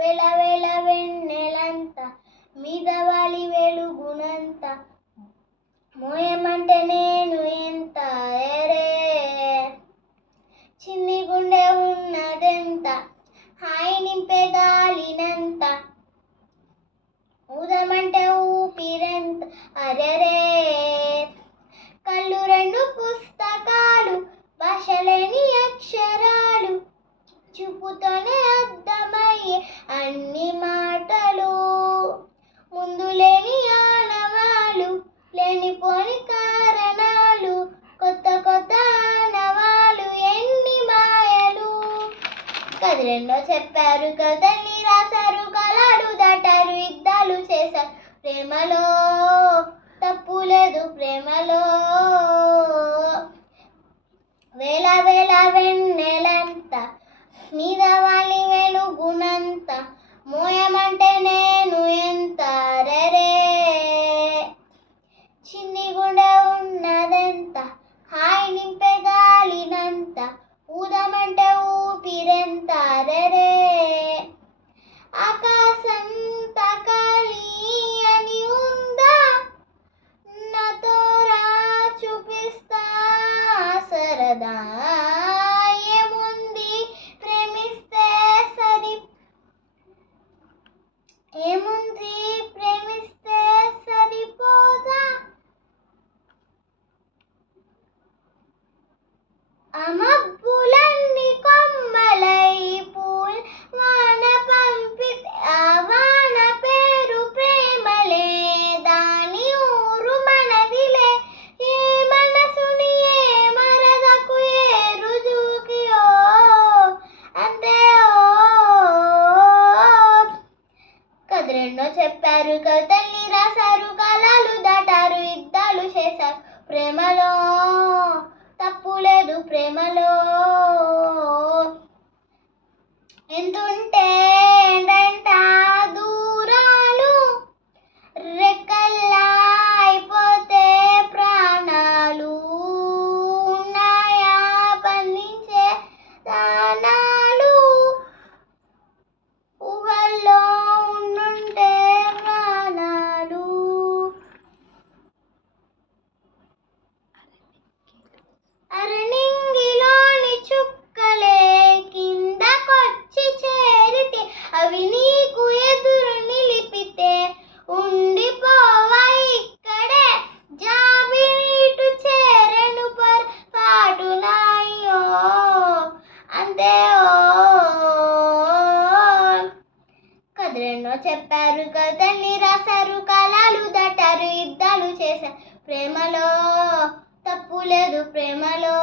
వేళ వేళ వెన్నెలంత మీద వాలి వెలుగునంత మోయమంటే నేను ఎంత ఎరే చిన్ని గుండె ఉన్నదెంత హాయి నింపే గాలినంత ఊదమంటే ఊపిరెంత అరెరే కళ్ళు రెండు పుస్తకాలు భాషలేని అక్షరాలు చూపుతోనే అర్థమయ్యే అన్ని మాటలు ముందు లేని ఆనవాలు లేనిపోని కారణాలు కొత్త కొత్త ఆనవాలు ఎన్ని మాయలు కదిరెన్నో చెప్పారు కథల్ని రాశారు కళలు దాటారు యుద్ధాలు చేశారు ప్రేమలో తప్పు లేదు ప్రేమలో వేల వేల వెన్నెలంత మీద వాలి వెలుగునంత మోయమంటే నేను ఎంత రెరే చిన్ని గుండె ఉన్నదెంత హాయి నింపే గాలినంత ఊదమంటే ఊపిరెంత రెరే ఆకాశంత ఖాళీ అని ఉందా నాతో రా చూపిస్తా సరదా ఏముంది ప్రేమిస్తే సరి ఏముంది ప్రేమిస్తే సరిపోదా మబ్బులన్నీ కొమ్మలై పూల్ వాన పంపితే ఆ వాన పేరు ప్రేమలే దాని ఊరు మనదిలే ఏ మనసుని ఏ మరదకు ఏ రుజువుకి ఓ అంతే ఓ కదిరెన్నో చెప్పారు కథల్ని రాశారు కాలాలు దాటారు యుద్ధాలు చేశారు ప్రేమలో తప్పు లేదు ప్రేమలో ఎంతుంటే ఏంటంట దూరాలు రెక్కల్లా అయిపోతే ప్రాణాలు ఉన్నాయా బంధించే దానాలు ఊహల్లో ఉండుంటే ప్రాణాలు అరణింగిలోని చుక్కలే కిందకొచ్చి చేరితే అవి నీకు ఎదురు నిలిపితే ఉండిపోవా ఇక్కడే జాబి నీటు చేరను పాటునాయో అంతే ఓ కదిరెన్నో చెప్పారు కథల్ని రాశారు కాలాలు దాటారు యుద్ధాలు చేశారు ప్రేమలో తప్పు లేదు ప్రేమలో